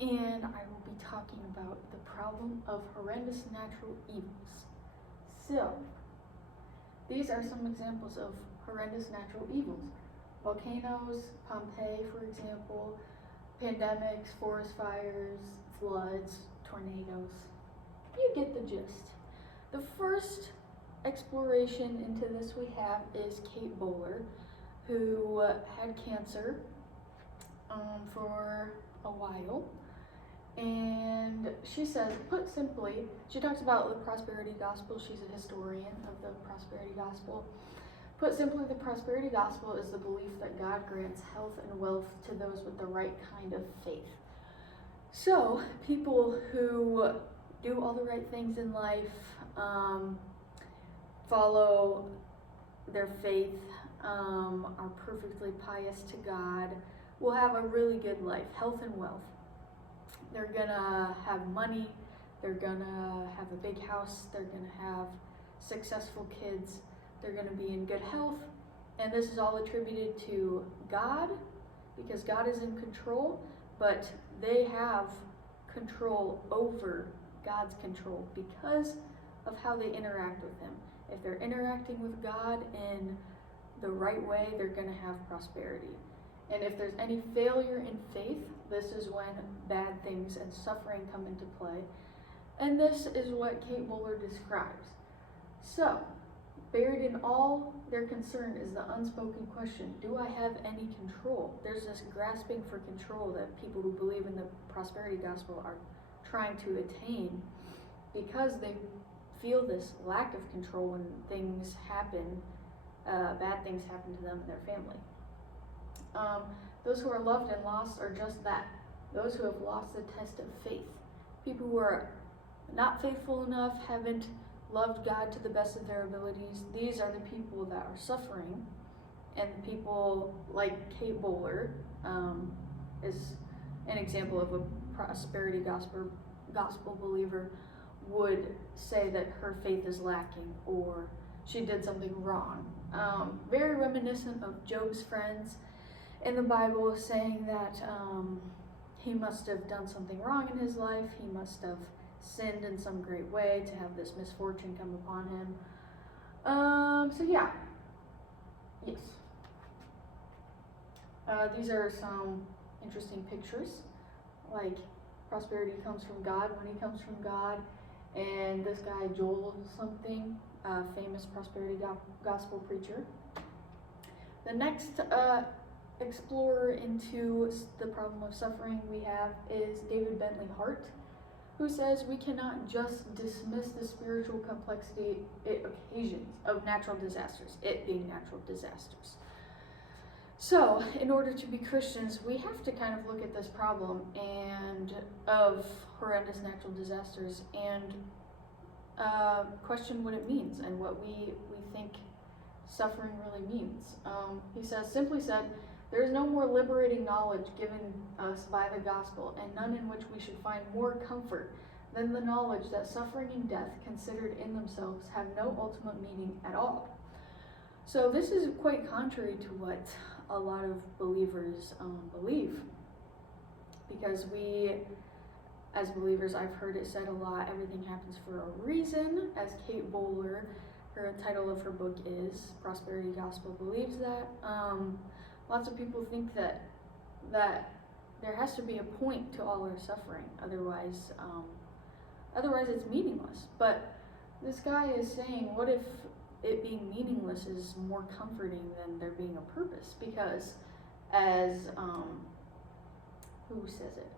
and I will be talking about the problem of horrendous natural evils. So, these are some examples of horrendous natural evils. Volcanoes, Pompeii, for example, pandemics, forest fires, floods, tornadoes. You get the gist. The first exploration into this we have is Kate Bowler, who had cancer for a while. And she says, put simply, she talks about the prosperity gospel. She's a historian of the prosperity gospel. Put simply, the prosperity gospel is the belief that God grants health and wealth to those with the right kind of faith. So, people who do all the right things in life, follow their faith, are perfectly pious to God, will have a really good life, health and wealth. They're gonna have money, they're gonna have a big house, they're gonna have successful kids, they're gonna be in good health, and this is all attributed to God, because God is in control, but they have control over God's control because of how they interact with Him. If they're interacting with God in the right way, they're gonna have prosperity. And if there's any failure in faith, this is when bad things and suffering come into play. And this is what Kate Bowler describes. So, buried in all their concern is the unspoken question, do I have any control? There's this grasping for control that people who believe in the prosperity gospel are trying to attain because they feel this lack of control when things happen, bad things happen to them and their family. Those who are loved and lost are just that. Those who have lost the test of faith. People who are not faithful enough, haven't loved God to the best of their abilities, these are the people that are suffering. And people like Kate Bowler is an example of a prosperity gospel believer would say that her faith is lacking or she did something wrong. Very reminiscent of Job's friends in the Bible, saying that he must have done something wrong in his life. He must have sinned in some great way to have this misfortune come upon him. So yeah, yes. These are some interesting pictures, like prosperity comes from God, money comes from God, and this guy Joel something, famous prosperity gospel preacher. The next explorer into the problem of suffering we have is David Bentley Hart, who says we cannot just dismiss the spiritual complexity it occasions of natural disasters, it being natural disasters. So, in order to be Christians, we have to kind of look at this problem and of horrendous natural disasters and question what it means and what we think suffering really means. He says, simply said, there is no more liberating knowledge given us by the gospel, and none in which we should find more comfort than the knowledge that suffering and death, considered in themselves, have no ultimate meaning at all. So this is quite contrary to what a lot of believers believe, because we, as believers, I've heard it said a lot, everything happens for a reason, as Kate Bowler, her title of her book is Prosperity Gospel, believes that. Lots of people think that there has to be a point to all our suffering, otherwise it's meaningless. But this guy is saying, what if it being meaningless is more comforting than there being a purpose? Because as who says it?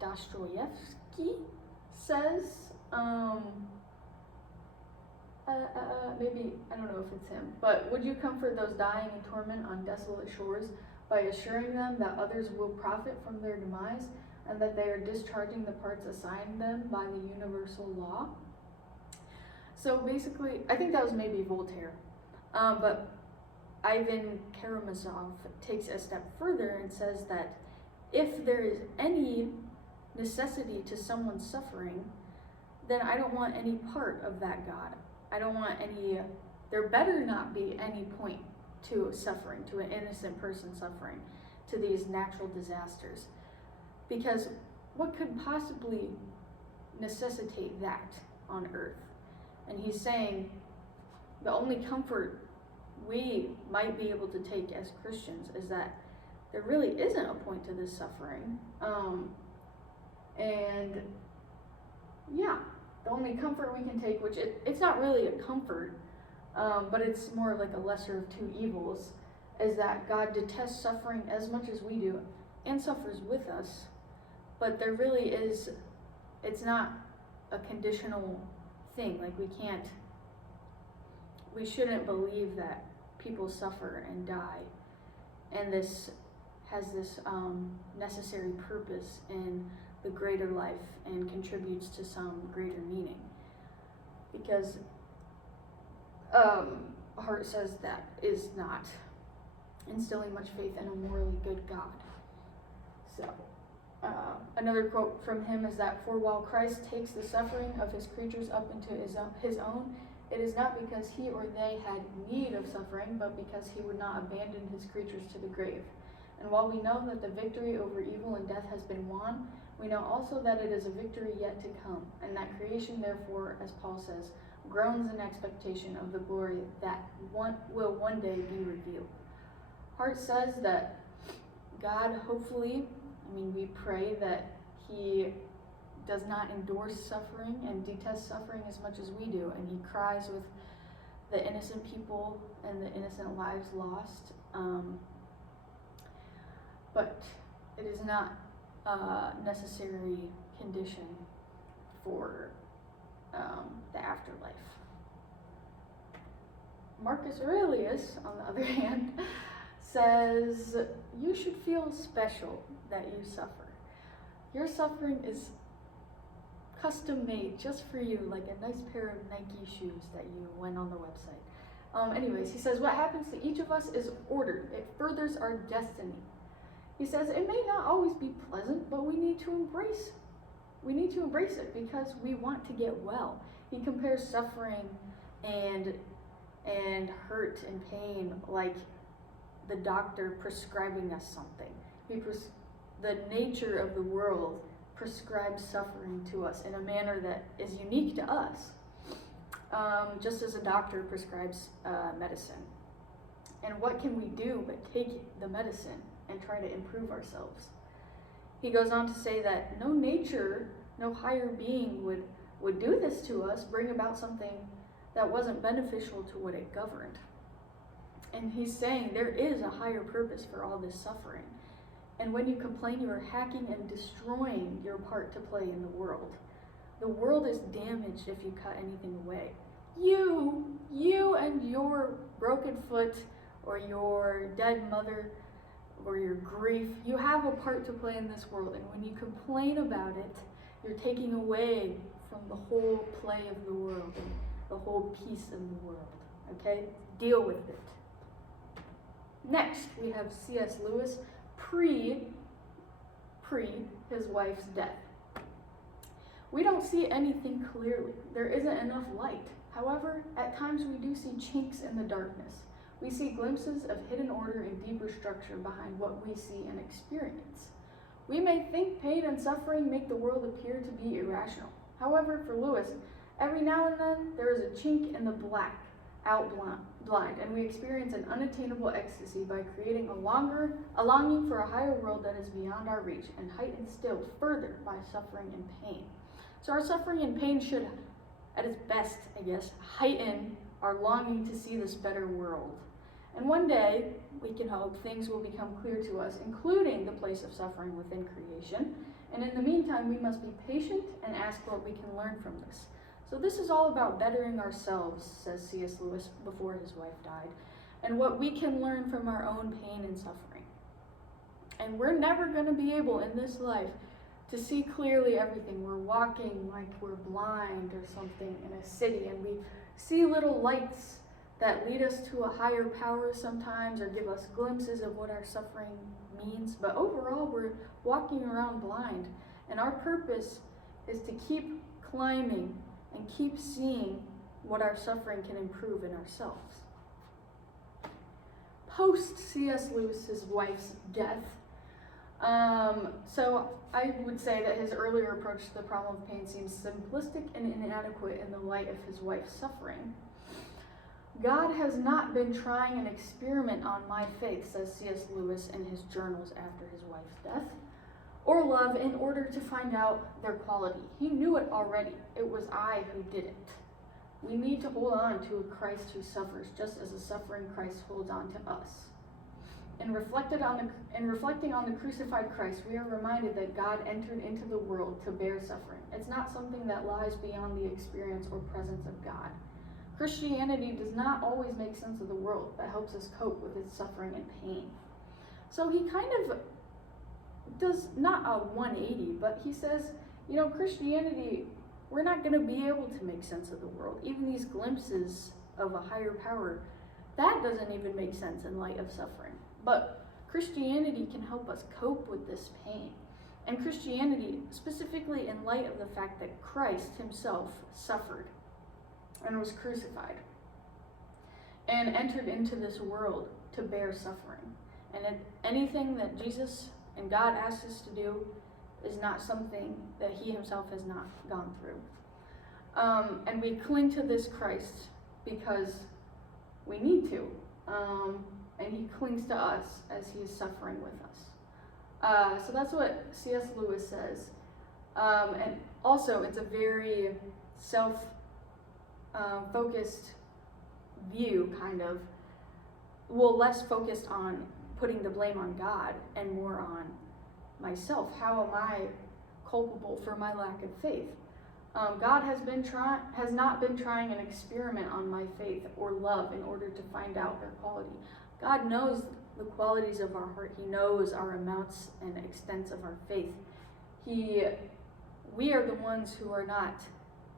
Dostoevsky says, maybe, I don't know if it's him, but would you comfort those dying in torment on desolate shores by assuring them that others will profit from their demise and that they are discharging the parts assigned them by the universal law? So basically, I think that was maybe Voltaire, but Ivan Karamazov takes a step further and says that if there is any necessity to someone's suffering, then I don't want any part of that God. I don't want any, there better not be any point to suffering, to an innocent person suffering, to these natural disasters. Because what could possibly necessitate that on earth? And he's saying the only comfort we might be able to take as Christians is that there really isn't a point to this suffering. And yeah, the only comfort we can take, which it's not really a comfort, but it's more like a lesser of two evils, is that God detests suffering as much as we do and suffers with us. But there really is, it's not a conditional thing. Like we shouldn't believe that people suffer and die. And this has this necessary purpose in the greater life and contributes to some greater meaning. Because Hart says that is not instilling much faith in a morally good God. So, another quote from him is that, "For while Christ takes the suffering of his creatures up into his own, it is not because he or they had need of suffering, but because he would not abandon his creatures to the grave. And while we know that the victory over evil and death has been won, we know also that it is a victory yet to come, and that creation therefore, as Paul says, groans in expectation of the glory that will one day be revealed." Hart says that God hopefully, we pray that he does not endorse suffering and detest suffering as much as we do, and he cries with the innocent people and the innocent lives lost. But it is not a necessary condition for the afterlife. Marcus Aurelius, on the other hand, says you should feel special that you suffer. Your suffering is custom made just for you, like a nice pair of Nike shoes that you went on the website. Anyways, he says what happens to each of us is ordered. It furthers our destiny. He says it may not always be pleasant, but we need to embrace it because we want to get well. He compares suffering and hurt and pain like the doctor prescribing us something. The nature of the world prescribes suffering to us in a manner that is unique to us, just as a doctor prescribes medicine. And what can we do but take the medicine and try to improve ourselves? He goes on to say that no nature, no higher being would do this to us, bring about something that wasn't beneficial to what it governed. And he's saying there is a higher purpose for all this suffering. And when you complain, you are hacking and destroying your part to play in the world. The world is damaged if you cut anything away. You and your broken foot or your dead mother or your grief, you have a part to play in this world. And when you complain about it, you're taking away from the whole play of the world and the whole peace of the world. Okay? Deal with it. Next, we have C.S. Lewis pre his wife's death. We don't see anything clearly. There isn't enough light. However, at times we do see chinks in the darkness. We see glimpses of hidden order and deeper structure behind what we see and experience. We may think pain and suffering make the world appear to be irrational. However, for Lewis, every now and then there is a chink in the black, blind, and we experience an unattainable ecstasy by creating a longing for a higher world that is beyond our reach and heightened still further by suffering and pain. So our suffering and pain should, at its best, heighten our longing to see this better world. And one day, we can hope things will become clear to us, including the place of suffering within creation. And in the meantime, we must be patient and ask what we can learn from this. So this is all about bettering ourselves, says C.S. Lewis before his wife died, and what we can learn from our own pain and suffering. And we're never going to be able in this life to see clearly everything. We're walking like we're blind or something in a city, and we see little lights that lead us to a higher power sometimes or give us glimpses of what our suffering means. But overall, we're walking around blind, and our purpose is to keep climbing and keep seeing what our suffering can improve in ourselves. Post C.S. Lewis's wife's death, So I would say that his earlier approach to the problem of pain seems simplistic and inadequate in the light of his wife's suffering. God has not been trying an experiment on my faith, says C.S. Lewis in his journals after his wife's death, or love in order to find out their quality. He knew it already. It was I who did it. We need to hold on to a Christ who suffers, just as a suffering Christ holds on to us. In reflecting on the crucified Christ, we are reminded that God entered into the world to bear suffering. It's not something that lies beyond the experience or presence of God. Christianity does not always make sense of the world, but helps us cope with its suffering and pain. So he kind of does not a 180, but he says, Christianity, we're not going to be able to make sense of the world. Even these glimpses of a higher power, that doesn't even make sense in light of suffering. But Christianity can help us cope with this pain. And Christianity, specifically in light of the fact that Christ himself suffered and was crucified and entered into this world to bear suffering. And anything that Jesus and God asks us to do is not something that he himself has not gone through. And we cling to this Christ because we need to. And he clings to us as he is suffering with us. So that's what C.S. Lewis says. And also, it's a very self-focused view, kind of. Well, less focused on putting the blame on God and more on myself. How am I culpable for my lack of faith? God has not been trying an experiment on my faith or love in order to find out their quality. God knows the qualities of our heart. He knows our amounts and extents of our faith. We are the ones who are not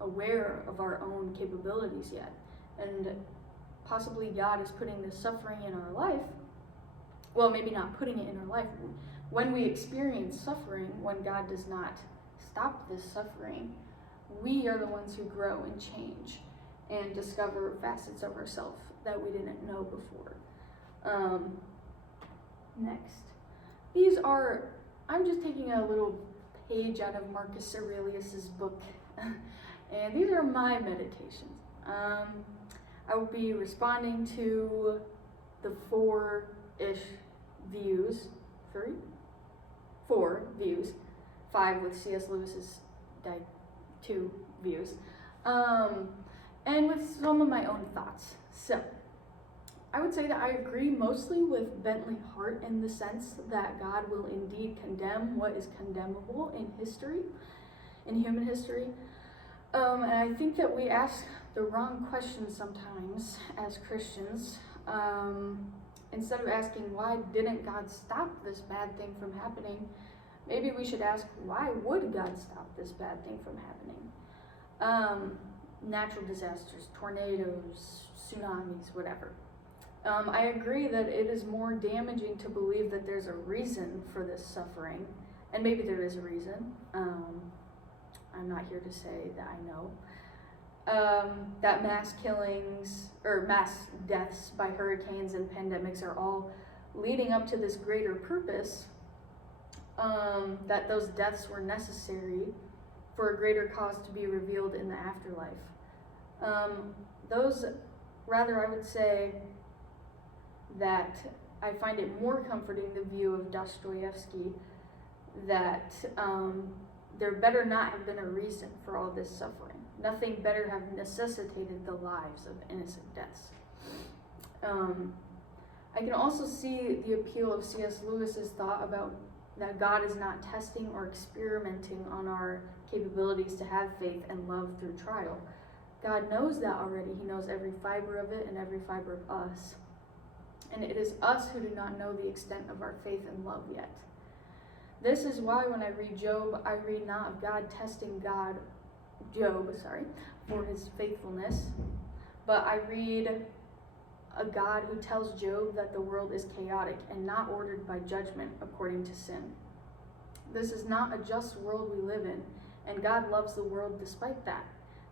aware of our own capabilities yet. And possibly God is putting this suffering in our life. Well, maybe not putting it in our life. When we experience suffering, when God does not stop this suffering, we are the ones who grow and change and discover facets of ourselves that we didn't know before. Next. I'm just taking a little page out of Marcus Aurelius's book, and these are my meditations. I will be responding to the four views, 5 with C.S. Lewis's 2 views, and with some of my own thoughts. So, I would say that I agree mostly with Bentley Hart in the sense that God will indeed condemn what is condemnable in human history. And I think that we ask the wrong questions sometimes as Christians. Instead of asking, why didn't God stop this bad thing from happening? Maybe we should ask, why would God stop this bad thing from happening? Natural disasters, tornadoes, tsunamis, whatever. I agree that it is more damaging to believe that there's a reason for this suffering, and maybe there is a reason. I'm not here to say that I know. That mass killings or mass deaths by hurricanes and pandemics are all leading up to this greater purpose, that those deaths were necessary for a greater cause to be revealed in the afterlife. I would say that I find it more comforting the view of Dostoevsky that there better not have been a reason for all this suffering. Nothing better have necessitated the lives of innocent deaths. I can also see the appeal of C.S. Lewis's thought about that God is not testing or experimenting on our capabilities to have faith and love through trial. God knows that already. He knows every fiber of it and every fiber of us. And it is us who do not know the extent of our faith and love yet. This is why when I read Job, I read not of God testing Job for his faithfulness, but I read a God who tells Job that the world is chaotic and not ordered by judgment according to sin. This is not a just world we live in, and God loves the world despite that.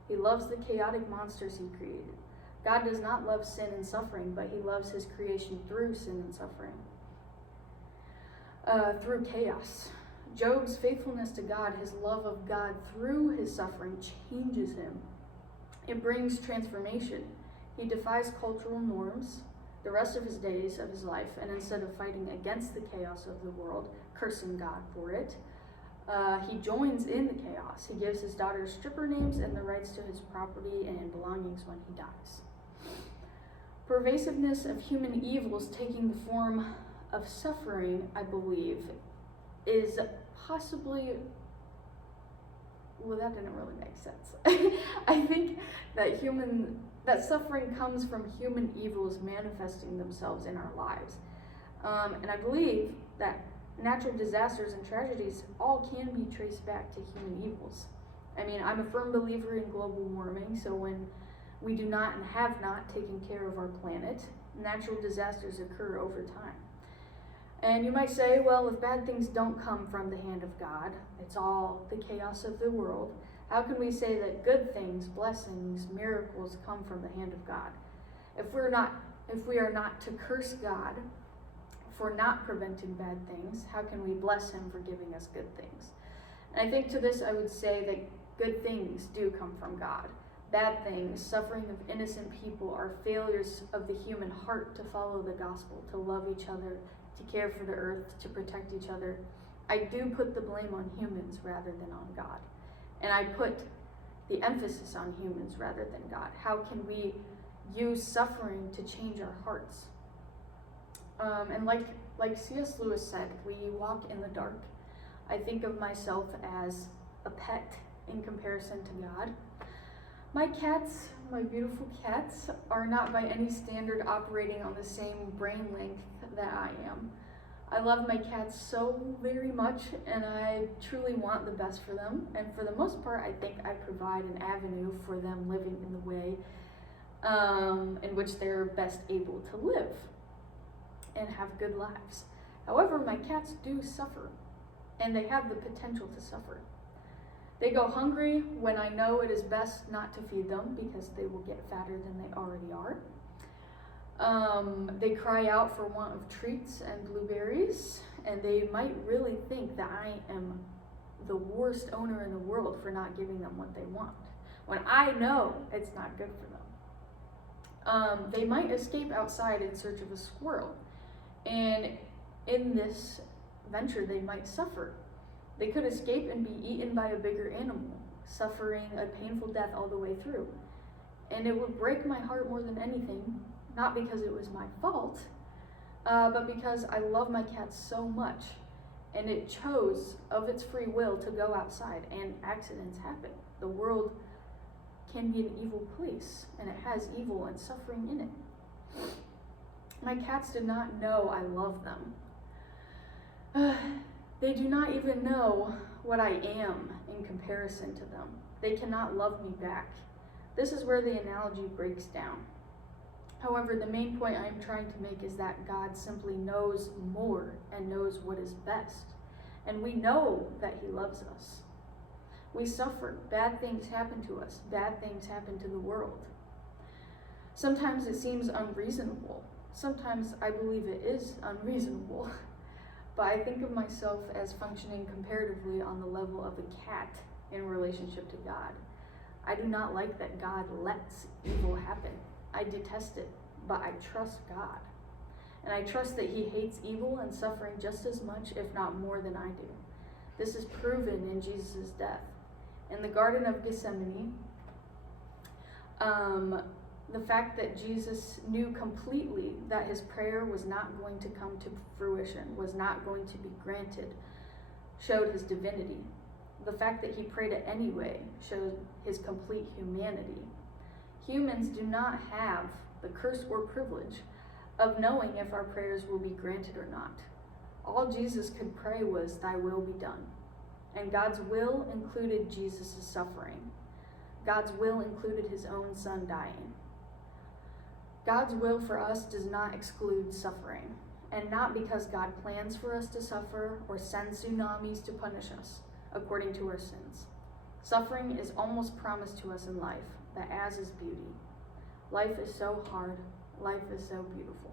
He loves the chaotic monsters he created. God does not love sin and suffering, but he loves his creation through sin and suffering. through chaos. Job's faithfulness to God, his love of God through his suffering, changes him. It brings transformation. He defies cultural norms the rest of his days of his life, and instead of fighting against the chaos of the world, cursing God for it, he joins in the chaos. He gives his daughters stripper names and the rights to his property and belongings when he dies. Pervasiveness of human evils taking the form of suffering, I believe, is possibly, well, that didn't really make sense. I think that suffering comes from human evils manifesting themselves in our lives. And I believe that natural disasters and tragedies all can be traced back to human evils. I mean, I'm a firm believer in global warming, so when we do not and have not taken care of our planet, natural disasters occur over time. And you might say, well, if bad things don't come from the hand of God, it's all the chaos of the world, how can we say that good things, blessings, miracles come from the hand of God? If we are not to curse God for not preventing bad things, how can we bless him for giving us good things? And I think to this I would say that good things do come from God. Bad things, suffering of innocent people, are failures of the human heart to follow the gospel, to love each other, to care for the earth, to protect each other. I do put the blame on humans rather than on God. And I put the emphasis on humans rather than God. How can we use suffering to change our hearts? And like C.S. Lewis said, we walk in the dark. I think of myself as a pet in comparison to God. My cats, my beautiful cats, are not by any standard operating on the same brain length that I am. I love my cats so very much, and I truly want the best for them. And for the most part, I think I provide an avenue for them living in the way in which they're best able to live and have good lives. However, my cats do suffer, and they have the potential to suffer. They go hungry when I know it is best not to feed them because they will get fatter than they already are. They cry out for want of treats and blueberries, and they might really think that I am the worst owner in the world for not giving them what they want, when I know it's not good for them. They might escape outside in search of a squirrel, and in this venture they might suffer. They could escape and be eaten by a bigger animal, suffering a painful death all the way through. And it would break my heart more than anything, not because it was my fault, but because I love my cats so much, and it chose of its free will to go outside, and accidents happen. The world can be an evil place, and it has evil and suffering in it. My cats did not know I love them. They do not even know what I am in comparison to them. They cannot love me back. This is where the analogy breaks down. However, the main point I am trying to make is that God simply knows more and knows what is best. And we know that he loves us. We suffer. Bad things happen to us. Bad things happen to the world. Sometimes it seems unreasonable. Sometimes I believe it is unreasonable. But I think of myself as functioning comparatively on the level of a cat in relationship to God. I do not like that God lets evil happen. I detest it, but I trust God. And I trust that he hates evil and suffering just as much, if not more than I do. This is proven in Jesus' death. In the Garden of Gethsemane, the fact that Jesus knew completely that his prayer was not going to come to fruition, was not going to be granted, showed his divinity. The fact that he prayed it anyway showed his complete humanity. Humans do not have the curse or privilege of knowing if our prayers will be granted or not. All Jesus could pray was, "Thy will be done." And God's will included Jesus' suffering. God's will included his own son dying. God's will for us does not exclude suffering, and not because God plans for us to suffer or sends tsunamis to punish us according to our sins. Suffering is almost promised to us in life, but as is beauty. Life is so hard. Life is so beautiful.